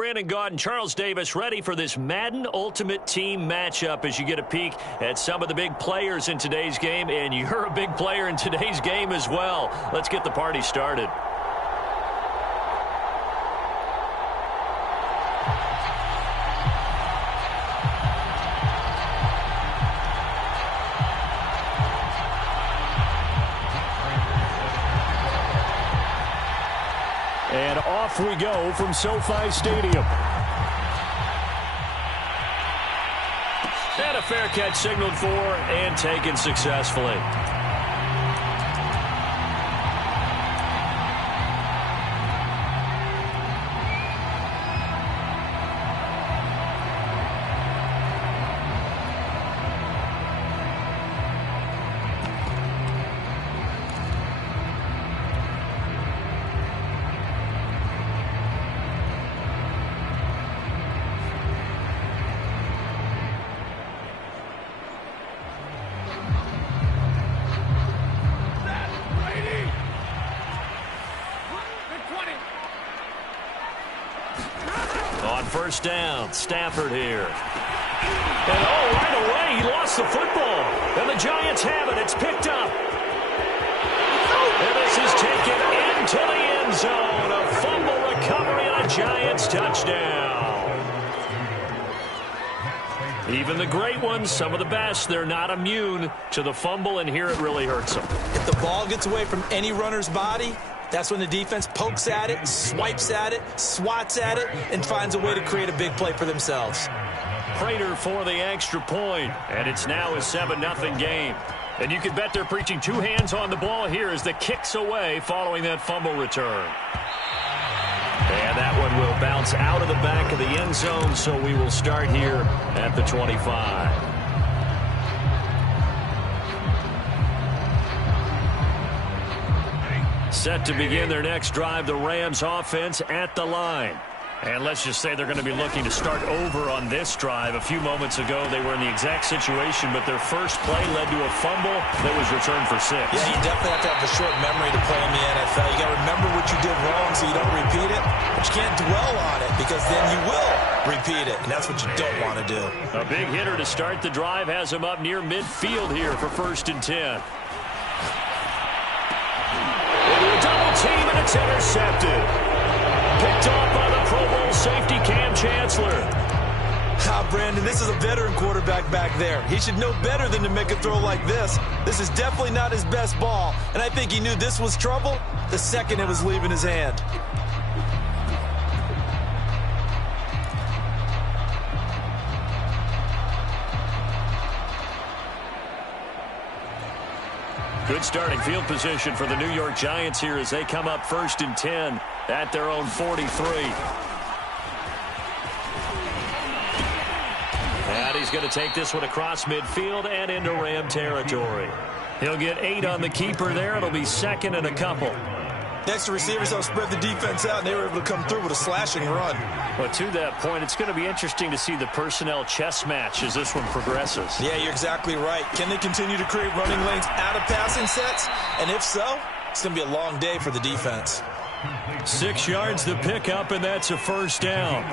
Brandon Gaudin, Charles Davis, ready for this Madden Ultimate Team matchup as you get a peek at some of the big players in today's game, and you're a big player in today's game as well. Let's get the party started. And off we go from SoFi Stadium. And a fair catch signaled for and taken successfully. On first down, Stafford here. And right away, he lost the football. And the Giants have it. It's picked up. And this is taken into the end zone. A fumble recovery and a Giants touchdown. Even the great ones, some of the best, they're not immune to the fumble, and here it really hurts them. If the ball gets away from any runner's body, that's when the defense pokes at it, swipes at it, swats at it, and finds a way to create a big play for themselves. Prater for the extra point, and it's now a 7-0 game. And you can bet they're preaching two hands on the ball here as the kick's away following that fumble return. And that one will bounce out of the back of the end zone, so we will start here at the 25. Set to begin their next drive, the Rams offense at the line. And let's just say they're going to be looking to start over on this drive. A few moments ago, they were in the exact situation, but their first play led to a fumble that was returned for 6. Yeah, you definitely have to have a short memory to play in the NFL. You got to remember what you did wrong so you don't repeat it, but you can't dwell on it because then you will repeat it, and that's what you don't want to do. A big hitter to start the drive has him up near midfield here for 1st and 10. Double team, and it's intercepted. Picked off by the Pro Bowl safety Cam Chancellor. Brandon, this is a veteran quarterback back there. He should know better than to make a throw like this. This is definitely not his best ball, and I think he knew this was trouble the second it was leaving his hand. Good starting field position for the New York Giants here as they come up 1st and 10 at their own 43. And he's going to take this one across midfield and into Ram territory. He'll get 8 on the keeper there. It'll be 2nd and a couple. Next to receivers, they'll spread the defense out, and they were able to come through with a slashing run. But to that point, it's going to be interesting to see the personnel chess match as this one progresses. Yeah, you're exactly right. Can they continue to create running lanes out of passing sets? And if so, it's going to be a long day for the defense. 6 yards to pick up, and that's a 1st down.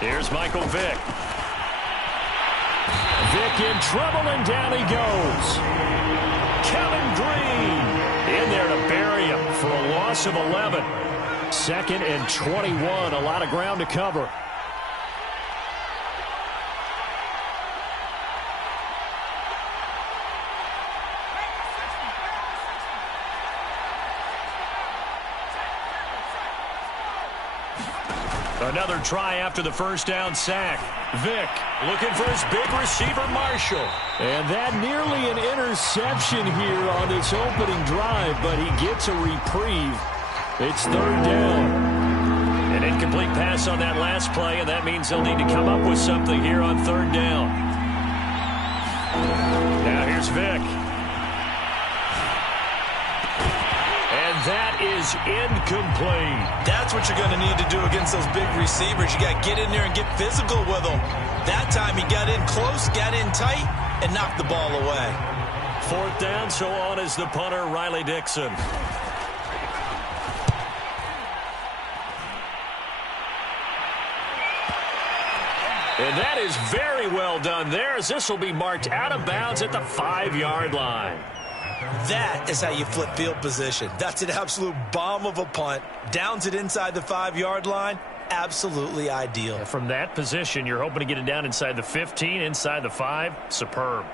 Here's Michael Vick. Vick in trouble, and down he goes. Kevin Green in there to bury him for a loss of 11. 2nd and 21, a lot of ground to cover. Another try after the 1st down sack. Vick looking for his big receiver, Marshall. And that nearly an interception here on this opening drive, but he gets a reprieve. It's 3rd down. An incomplete pass on that last play, and that means they'll need to come up with something here on 3rd down. Now here's Vick. That is incomplete. That's what you're going to need to do against those big receivers. You got to get in there and get physical with them. That time he got in close, got in tight, and knocked the ball away. 4th down, so on is the punter, Riley Dixon. And that is very well done there, as this will be marked out of bounds at the 5-yard line. That is how you flip field position. That's an absolute bomb of a punt. Downs it inside the 5-yard line. Absolutely ideal. From that position, you're hoping to get it down inside the 15, inside the 5. Superb.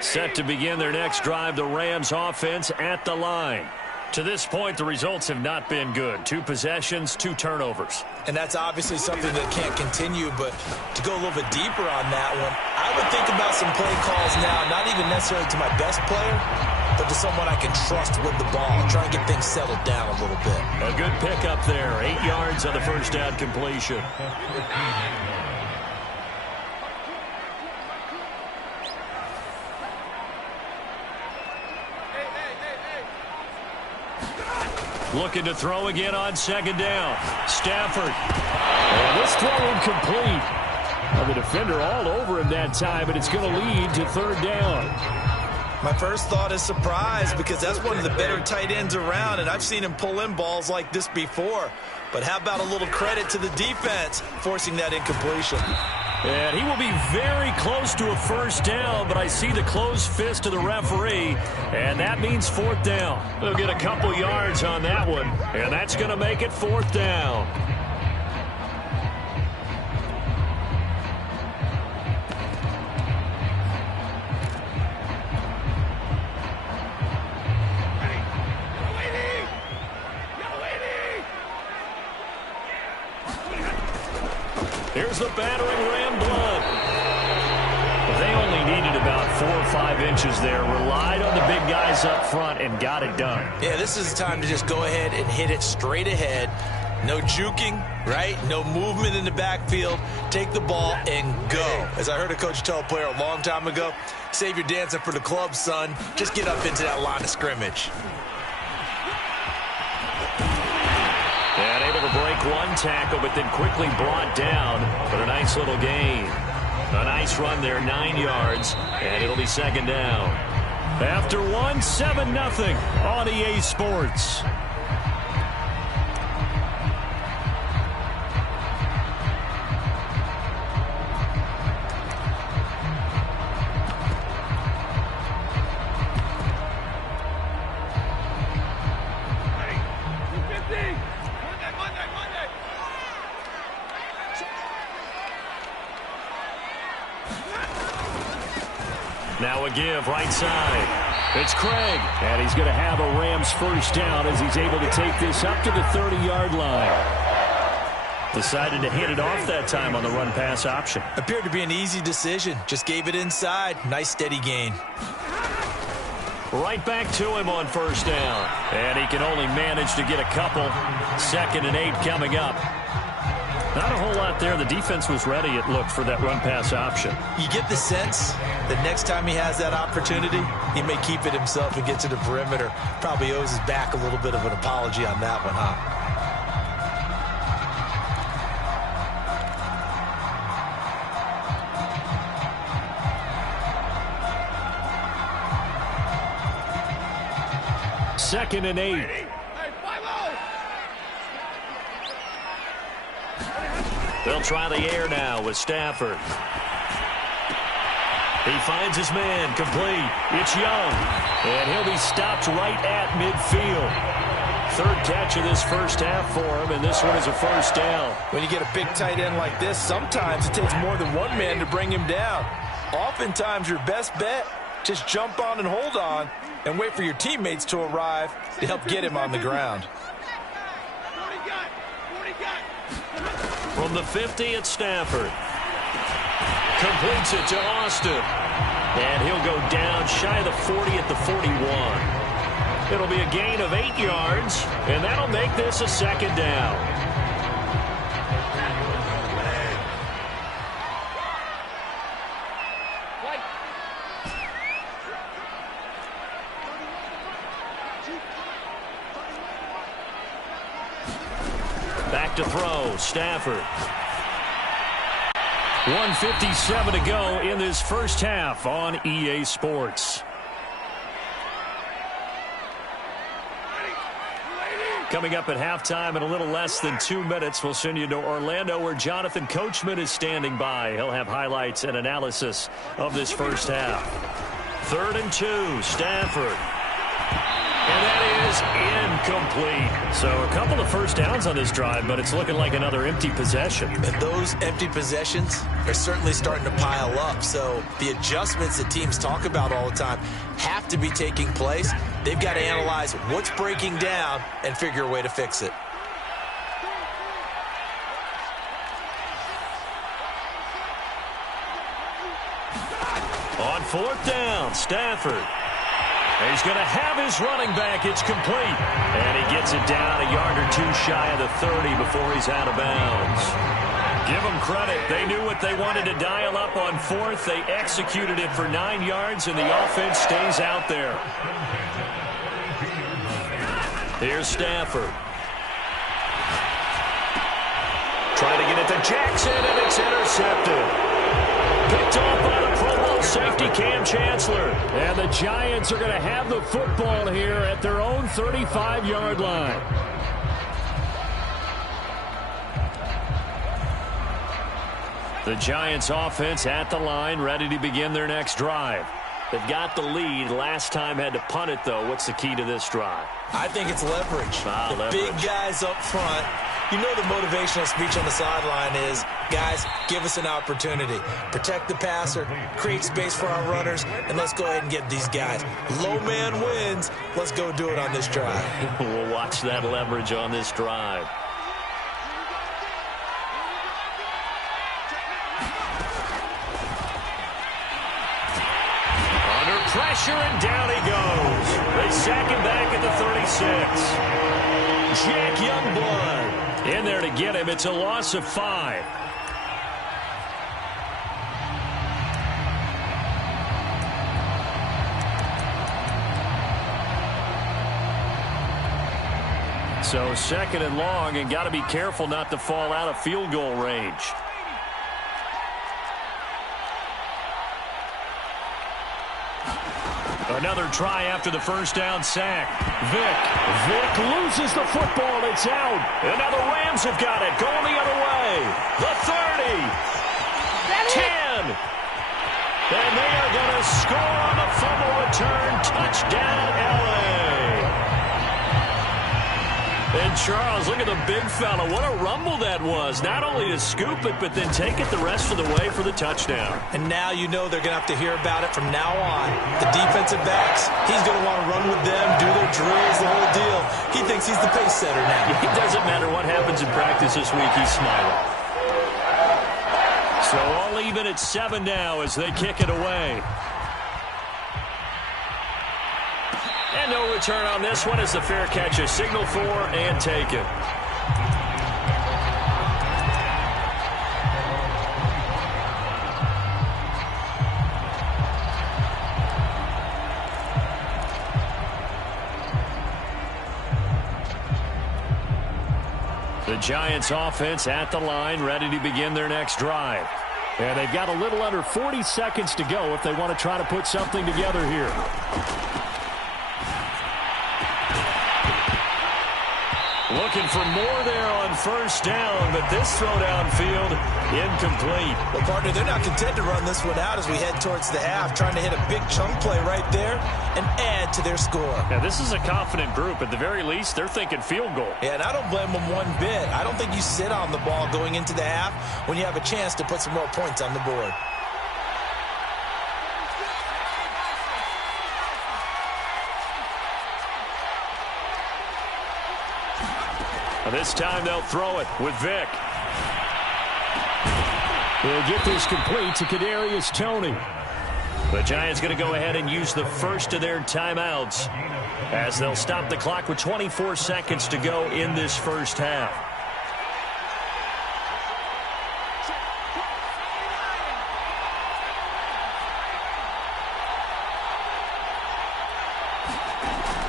Set to begin their next drive, the Rams offense at the line. To this point, the results have not been good. 2 possessions, 2 turnovers. And that's obviously something that can't continue, but to go a little bit deeper on that one, I would think about some play calls now, not even necessarily to my best player, but to someone I can trust with the ball and try and get things settled down a little bit. A good pickup there. 8 yards on the first down completion. Looking to throw again on 2nd down. Stafford. And this throw incomplete. Well, the defender all over him that time, but it's going to lead to 3rd down. My first thought is surprise, because that's one of the better tight ends around, and I've seen him pull in balls like this before. But how about a little credit to the defense forcing that incompletion? And he will be very close to a 1st down, but I see the closed fist of the referee, and that means 4th down. They'll get a couple yards on that one, and that's going to make it 4th down. Here's the battering Ram blood. They only needed about 4 or 5 inches there. Relied on the big guys up front and got it done. Yeah, this is the time to just go ahead and hit it straight ahead. No juking, right? No movement in the backfield. Take the ball and go. As I heard a coach tell a player a long time ago, save your dancing for the club, son. Just get up into that line of scrimmage. And able to break 1 tackle, but then quickly brought down. But a nice little gain. A nice run there, 9 yards, and it'll be 2nd down. After 1, 7-0 on EA Sports. Now a give, right side. It's Craig, and he's going to have a Rams 1st down as he's able to take this up to the 30-yard line. Decided to hand it off that time on the run-pass option. Appeared to be an easy decision. Just gave it inside. Nice, steady gain. Right back to him on 1st down. And he can only manage to get a couple. 2nd and 8 coming up. Not a whole lot there. The defense was ready, it looked, for that run-pass option. You get the sense that next time he has that opportunity, he may keep it himself and get to the perimeter. Probably owes his back a little bit of an apology on that one, huh? Second and 8. They'll try the air now with Stafford. He finds his man, complete. It's Young, and he'll be stopped right at midfield. 3rd catch of this 1st half for him, and this one is a 1st down. When you get a big tight end like this, sometimes it takes more than one man to bring him down. Oftentimes, your best bet, just jump on and hold on and wait for your teammates to arrive to help get him on the ground. From the 50, it's Stafford. Completes it to Austin. And he'll go down shy of the 40 at the 41. It'll be a gain of 8 yards, and that'll make this a 2nd down. Back to throw, Stafford. 1:57 to go in this 1st half on EA Sports. Coming up at halftime in a little less than 2 minutes, we'll send you to Orlando where Jonathan Coachman is standing by. He'll have highlights and analysis of this first half. 3rd and 2, Stafford. And that is incomplete. So a couple of first downs on this drive, but it's looking like another empty possession. And those empty possessions are certainly starting to pile up. So the adjustments that teams talk about all the time have to be taking place. They've got to analyze what's breaking down and figure a way to fix it. On 4th down, Stafford. He's going to have his running back. It's complete. And he gets it down a yard or two shy of the 30 before he's out of bounds. Give them credit. They knew what they wanted to dial up on 4th. They executed it for 9 yards, and the offense stays out there. Here's Stafford. Trying to get it to Jackson, and it's intercepted. Picked off by the Pro Bowl safety Cam Chancellor. And the Giants are going to have the football here at their own 35-yard line. The Giants offense at the line, ready to begin their next drive. They've got the lead. Last time had to punt it, though. What's the key to this drive? I think it's leverage. Big guys up front. You know the motivational speech on the sideline is, guys, give us an opportunity. Protect the passer, create space for our runners, and let's go ahead and get these guys. Low man wins. Let's go do it on this drive. We'll watch that leverage on this drive. Under pressure, and down he goes. They sack him back at the 36. Jack Youngblood in there to get him. It's a loss of 5. So 2nd and long, and got to be careful not to fall out of field goal range. Another try after the first down sack. Vick loses the football. It's out. And now the Rams have got it. Going the other way. The 30. 10. And they are going to score on the fumble return. Touchdown, L.A. And Charles, look at the big fella. What a rumble that was. Not only to scoop it, but then take it the rest of the way for the touchdown. And now you know they're going to have to hear about it from now on. The defensive backs, he's going to want to run with them, do their drills, the whole deal. He thinks he's the pace setter now. It doesn't matter what happens in practice this week, he's smiling. So all even at 7 now as they kick it away. And no return on this one as the fair catch is signaled for and taken. The Giants offense at the line, ready to begin their next drive. And they've got a little under 40 seconds to go if they want to try to put something together here. Looking for more there on first down, but this throw downfield incomplete. Well, partner, they're not content to run this one out as we head towards the half, trying to hit a big chunk play right there and add to their score. Yeah, this is a confident group. At the very least, they're thinking field goal. Yeah, and I don't blame them one bit. I don't think you sit on the ball going into the half when you have a chance to put some more points on the board. This time they'll throw it with Vick. They'll get this complete to Kadarius Toney. The Giants going to go ahead and use the first of their timeouts as they'll stop the clock with 24 seconds to go in this first half.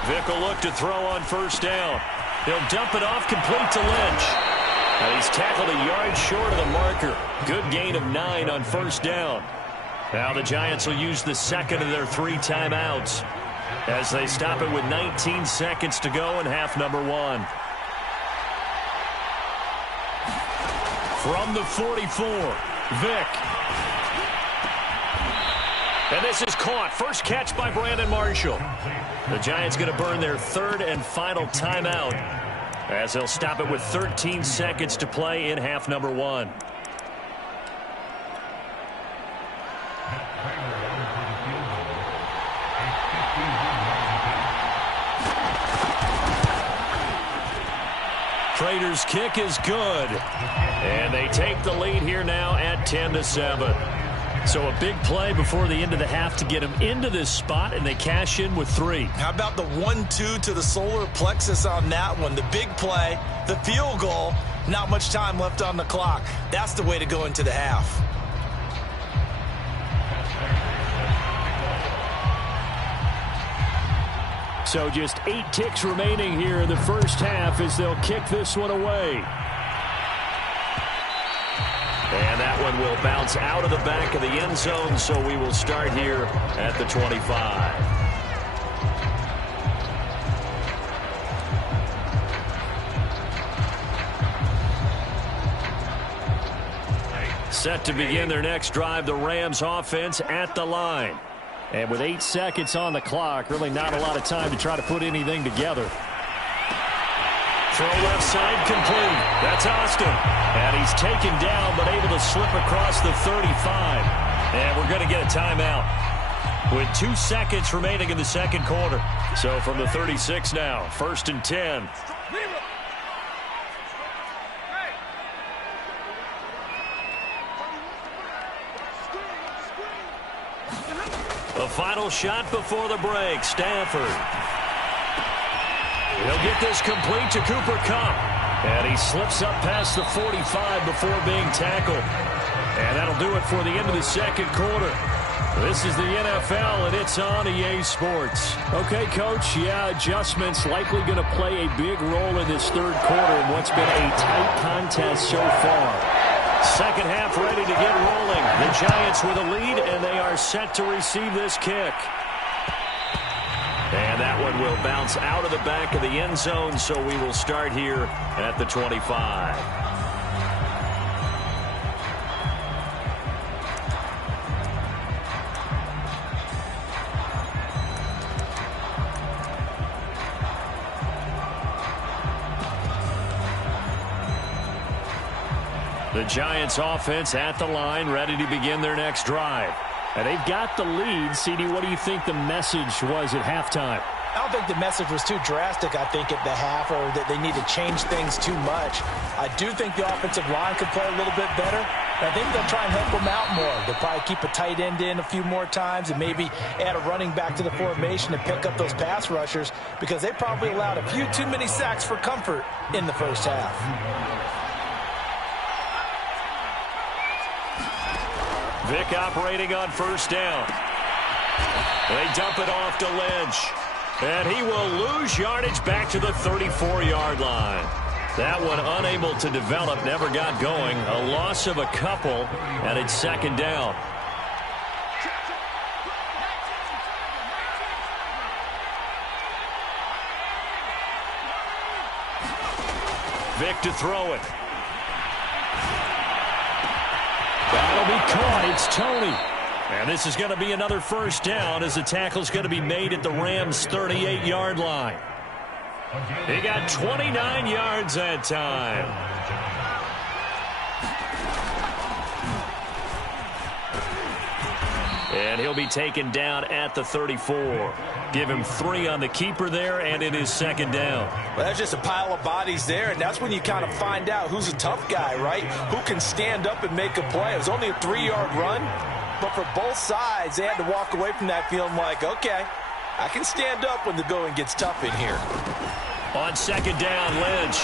Vick will look to throw on first down. He'll dump it off complete to Lynch. And he's tackled a yard short of the marker. Good gain of 9 on first down. Now the Giants will use the second of their 3 timeouts as they stop it with 19 seconds to go in half number 1. From the 44, Vick. And this is caught. First catch by Brandon Marshall. The Giants going to burn their third and final timeout as they'll stop it with 13 seconds to play in half number 1. Prater's kick is good. And they take the lead here now at 10-7. So a big play before the end of the half to get him into this spot, and they cash in with 3. How about the 1-2 to the solar plexus on that one? The big play, the field goal, not much time left on the clock. That's the way to go into the half. So just 8 ticks remaining here in the first half as they'll kick this one away. And that one will bounce out of the back of the end zone, so we will start here at the 25. Set to begin their next drive, the Rams offense at the line. And with 8 seconds on the clock, really not a lot of time to try to put anything together. Throw left side complete. That's Austin. And he's taken down but able to slip across the 35. And we're going to get a timeout with 2 seconds remaining in the second quarter. So from the 36 now, 1st and 10. The final shot before the break, Stafford. He'll get this complete to Cooper Kupp. And he slips up past the 45 before being tackled. And that'll do it for the end of the second quarter. This is the NFL, and it's on EA Sports. Okay, Coach, yeah, adjustments likely going to play a big role in this third quarter in what's been a tight contest so far. Second half ready to get rolling. The Giants with a lead, and they are set to receive this kick. And that one will bounce out of the back of the end zone, so we will start here at the 25. The Giants offense at the line, ready to begin their next drive. And they've got the lead. CD, what do you think the message was at halftime? I don't think the message was too drastic, I think, at the half, or that they need to change things too much. I do think the offensive line could play a little bit better. I think they'll try and help them out more. They'll probably keep a tight end in a few more times and maybe add a running back to the formation and pick up those pass rushers, because they probably allowed a few too many sacks for comfort in the first half. Vick operating on first down. They dump it off to Lynch. And he will lose yardage back to the 34-yard line. That one unable to develop, never got going. A loss of a couple, and it's second down. Vick to throw it. That'll be caught. It's Tony. And this is going to be another first down as the tackle's going to be made at the Rams' 38-yard line. He got 29 yards that time. And he'll be taken down at the 34. Give him 3 on the keeper there, and it is second down. Well, that's just a pile of bodies there, and that's when you kind of find out who's a tough guy, right? Who can stand up and make a play. It was only a 3-yard run, but for both sides, they had to walk away from that feeling like, okay, I can stand up when the going gets tough in here. On second down, Lynch.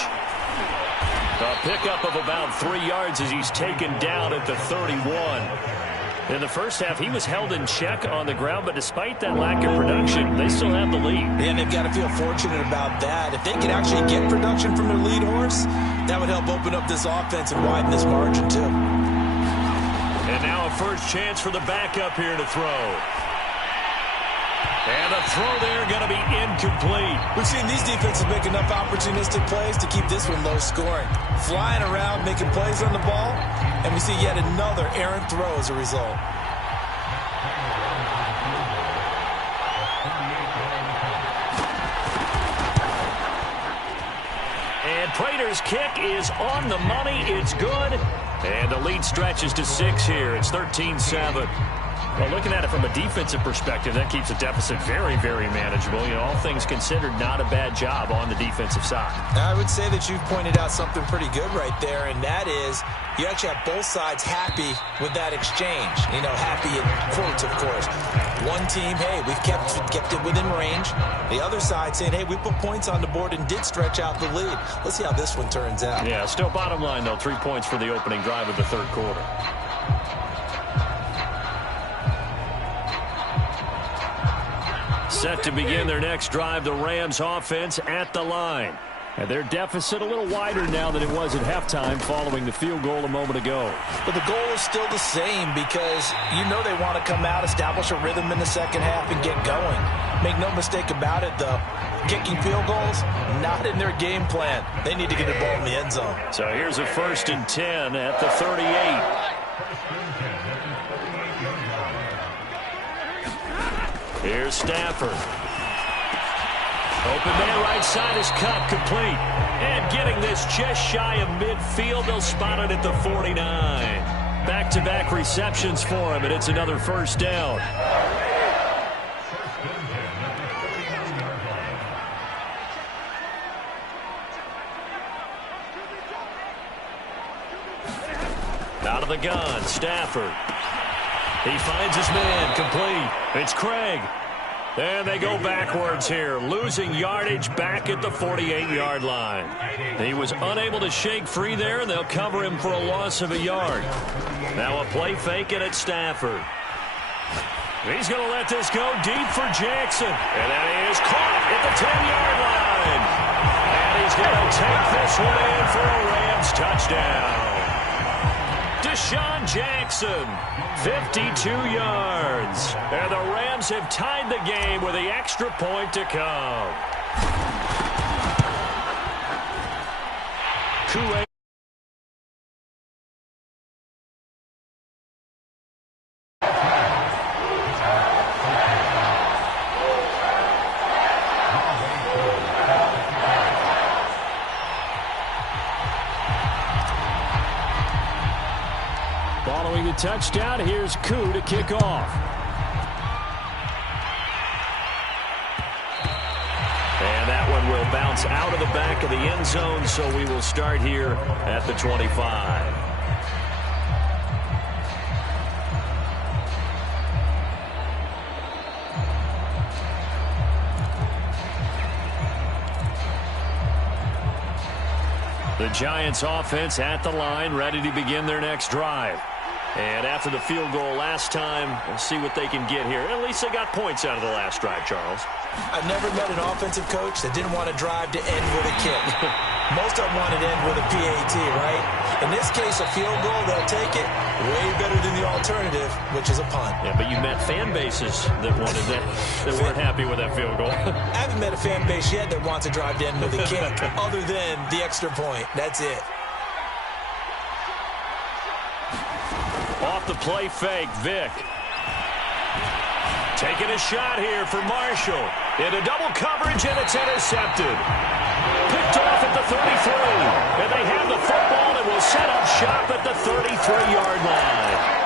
A pickup of about 3 yards as he's taken down at the 31. In the first half, he was held in check on the ground, but despite that lack of production, they still have the lead. And they've got to feel fortunate about that. If they can actually get production from their lead horse, that would help open up this offense and widen this margin, too. And now a first chance for the backup here to throw. And a throw there going to be incomplete. We've seen these defenses make enough opportunistic plays to keep this one low scoring. Flying around, making plays on the ball, and we see yet another errant throw as a result. And Prater's kick is on the money. It's good. And the lead stretches to 6 here. It's 13-7. Well, looking at it from a defensive perspective, that keeps the deficit very, very manageable. You know, all things considered, not a bad job on the defensive side. I would say that you've pointed out something pretty good right there, and that is you actually have both sides happy with that exchange. You know, happy in quotes, of course. One team, hey, we've kept it within range. The other side saying, hey, we put points on the board and did stretch out the lead. Let's see how this one turns out. Yeah, still bottom line, though, 3 points for the opening drive of the third quarter. Set to begin their next drive, the Rams offense at the line. And their deficit a little wider now than it was at halftime following the field goal a moment ago. But the goal is still the same because you know they want to come out, establish a rhythm in the second half, and get going. Make no mistake about it, though. Kicking field goals, not in their game plan. They need to get the ball in the end zone. So here's a 1st and 10 at the 38. Here's Stafford. Open man right side is cut, complete. And getting this just shy of midfield, they'll spot it at the 49. Back-to-back receptions for him, and it's another 1st down. Out of the gun, Stafford. He finds his man, complete. It's Craig. And they go backwards here, losing yardage back at the 48-yard line. He was unable to shake free there, and they'll cover him for a loss of a yard. Now a play fake, and it's Stafford. He's going to let this go deep for Jackson. And that is caught at the 10-yard line. And he's going to take this one in for a Rams touchdown. Deshaun Jackson, 52 yards. And the Rams have tied the game with the extra point to come. Following the touchdown, here's Koo to kick off. And that one will bounce out of the back of the end zone, so we will start here at the 25. The Giants offense at the line, ready to begin their next drive. And after the field goal last time, we'll see what they can get here. At least they got points out of the last drive, Charles. I've never met an offensive coach that didn't want to drive to end with a kick. Most of them want it to end with a PAT, right? In this case, a field goal, they'll take it. Way better than the alternative, which is a punt. Yeah, but you met fan bases that wanted that weren't happy with that field goal. I haven't met a fan base yet that wants to drive to end with a kick, other than the extra point. That's it. Off the play fake, Vick. Taking a shot here for Marshall. Into double coverage, and it's intercepted. Picked off at the 33. And they have the football and will set up shop at the 33-yard line.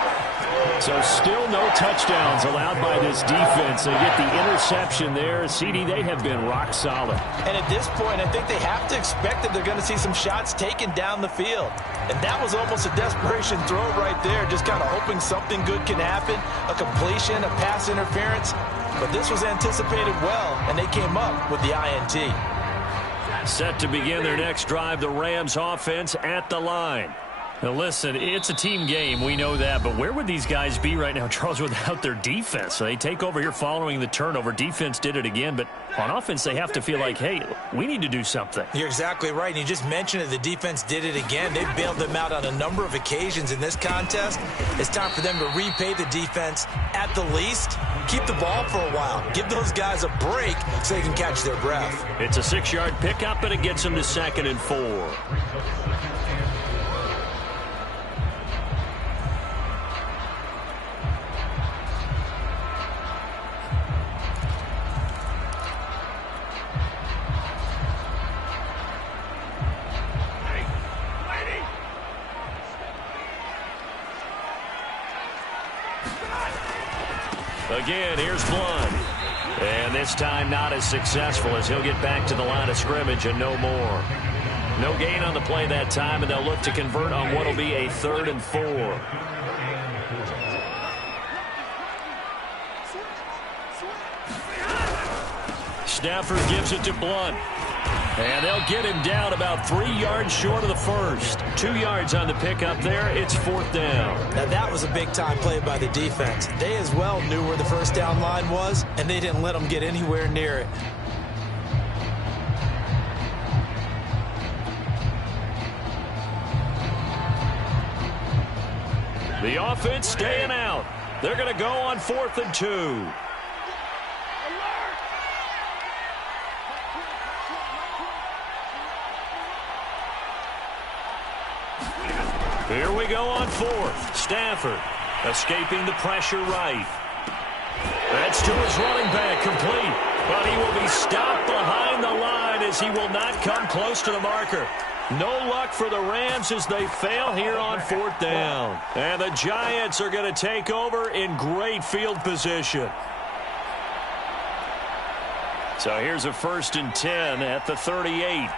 So still no touchdowns allowed by this defense. They get the interception there. CD, they have been rock solid. And at this point, I think they have to expect that they're going to see some shots taken down the field. And that was almost a desperation throw right there, just kind of hoping something good can happen, a completion, a pass interference. But this was anticipated well, and they came up with the INT. Set to begin their next drive, the Rams offense at the line. Now listen, it's a team game, we know that, but where would these guys be right now, Charles, without their defense? So they take over here following the turnover. Defense did it again, but on offense they have to feel like, hey, we need to do something. You're exactly right, and you just mentioned it, the defense did it again. They bailed them out on a number of occasions in this contest. It's time for them to repay the defense at the least Keep the ball for a while. Give those guys a break so they can catch their breath. It's a 6-yard pickup, and it gets them to 2nd and 4. Again, here's Blunt. And this time not as successful as he'll get back to the line of scrimmage and no more. No gain on the play that time, and they'll look to convert on what will be a 3rd and 4. Stafford gives it to Blunt. And they'll get him down about 3 yards short of the first. 2 yards on the pickup there. It's 4th down. Now, that was a big-time play by the defense. They as well knew where the first down line was, and they didn't let them get anywhere near it. The offense staying out. They're going to go on 4th and 2. Here we go on 4th. Stafford escaping the pressure right. That's to his running back, complete. But he will be stopped behind the line as he will not come close to the marker. No luck for the Rams as they fail here on 4th down. And the Giants are going to take over in great field position. So here's a 1st and 10 at the 38.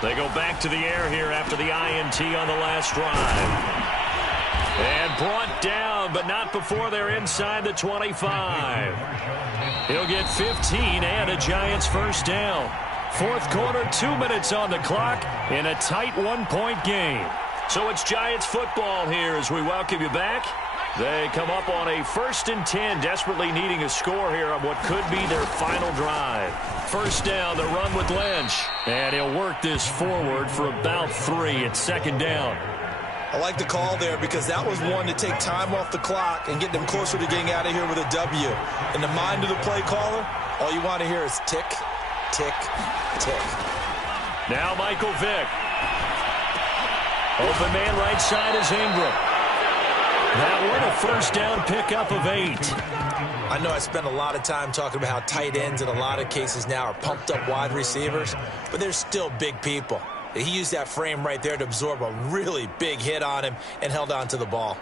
They go back to the air here after the INT on the last drive. And brought down, but not before they're inside the 25. He'll get 15 and a Giants 1st down. 4th quarter, 2 minutes on the clock in a tight 1-point game. So it's Giants football here as we welcome you back. They come up on a 1st and 10, desperately needing a score here on what could be their final drive. 1st down, the run with Lynch. And he'll work this forward for about 3. It's 2nd down. I like the call there because that was one to take time off the clock and get them closer to getting out of here with a W. In the mind of the play caller, all you want to hear is tick, tick, tick. Now Michael Vick. Open man right side is Ingram. That one a 1st down pickup of 8. I know I spent a lot of time talking about how tight ends in a lot of cases now are pumped up wide receivers, but they're still big people. He used that frame right there to absorb a really big hit on him and held on to the ball.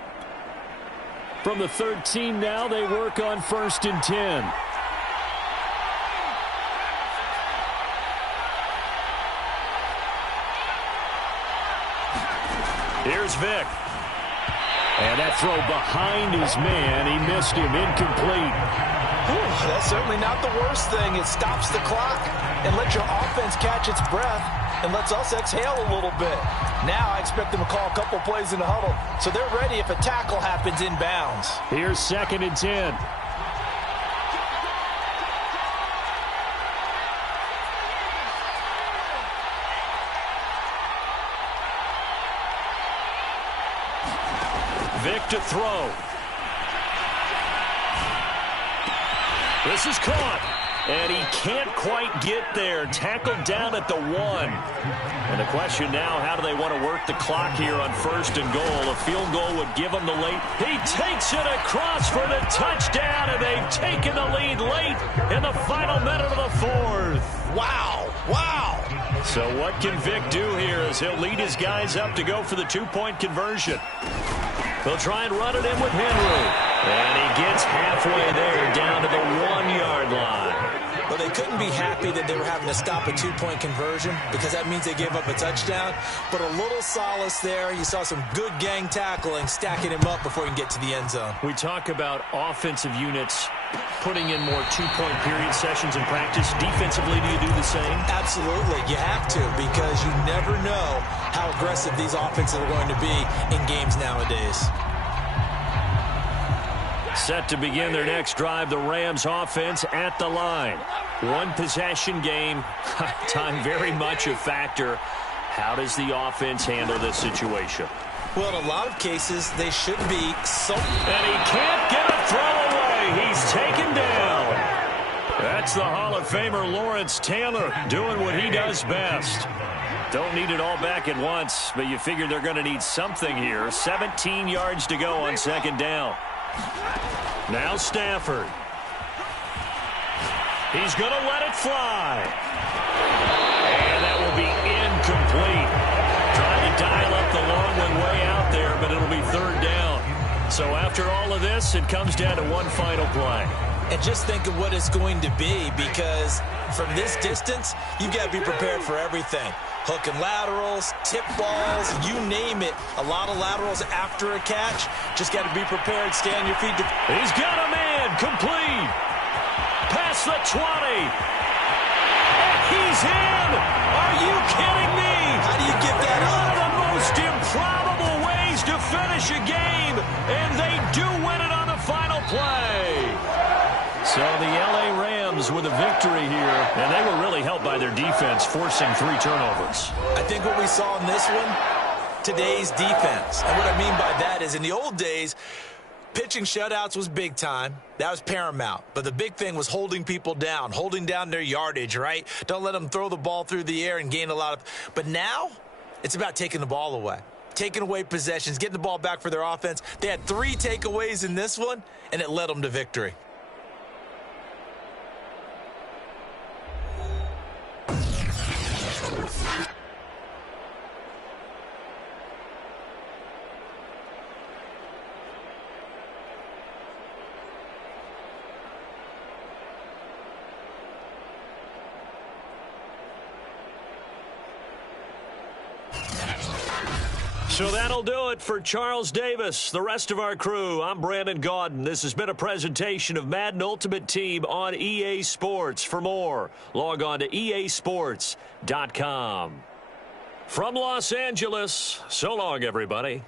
From the 13 now, they work on 1st and 10. Here's Vick. And that throw behind his man. He missed him. Incomplete. That's certainly not the worst thing. It stops the clock and lets your offense catch its breath and lets us exhale a little bit. Now I expect them to call a couple plays in the huddle so they're ready if a tackle happens inbounds. Here's 2nd and 10. Vick to throw. This is caught. And he can't quite get there. Tackled down at the 1. And the question now, how do they want to work the clock here on 1st and goal? A field goal would give them the late. He takes it across for the touchdown, and they've taken the lead late in the final minute of the 4th. Wow. Wow. So what can Vick do here as he'll lead his guys up to go for the 2-point conversion? They'll try and run it in with Henry. And he gets halfway there down to the 1-yard line. Well, they couldn't be happy that they were having to stop a 2-point conversion because that means they gave up a touchdown. But a little solace there. You saw some good gang tackling, stacking him up before he can get to the end zone. We talk about offensive units putting in more 2-point period sessions in practice. Defensively, do you do the same? Absolutely. You have to because you never know how aggressive these offenses are going to be in games nowadays. Set to begin their next drive, the Rams offense at the line. One possession game. Time very much a factor. How does the offense handle this situation? Well, in a lot of cases, they should be so... And he can't get a throw away. He's taken down. That's the Hall of Famer Lawrence Taylor doing what he does best. Don't need it all back at once, but you figure they're going to need something here. 17 yards to go on second down. Now Stafford. He's going to let it fly. And that will be incomplete. Trying to dial up the long one way out there, but it'll be third down. So after all of this, it comes down to one final play. And just think of what it's going to be, because from this distance, you've got to be prepared for everything. Hook and laterals, tip balls, you name it. A lot of laterals after a catch. Just got to be prepared, stay on your feet. He's got a man, complete. Past the 20. And he's in. Are you kidding me? How do you get that up? One of the most improbable ways to finish a game, and they do win it on the final play. So the L.A. Rams with a victory here, and they were really helped by their defense, forcing 3 turnovers. I think what we saw in this one, today's defense. And what I mean by that is in the old days, pitching shutouts was big time. That was paramount. But the big thing was holding people down, holding down their yardage, right? Don't let them throw the ball through the air and gain a lot of... But now, it's about taking the ball away. Taking away possessions, getting the ball back for their offense. They had 3 takeaways in this one, and it led them to victory. So that'll do it for Charles Davis, the rest of our crew. I'm Brandon Gaudin. This has been a presentation of Madden Ultimate Team on EA Sports. For more, log on to easports.com. From Los Angeles, so long, everybody.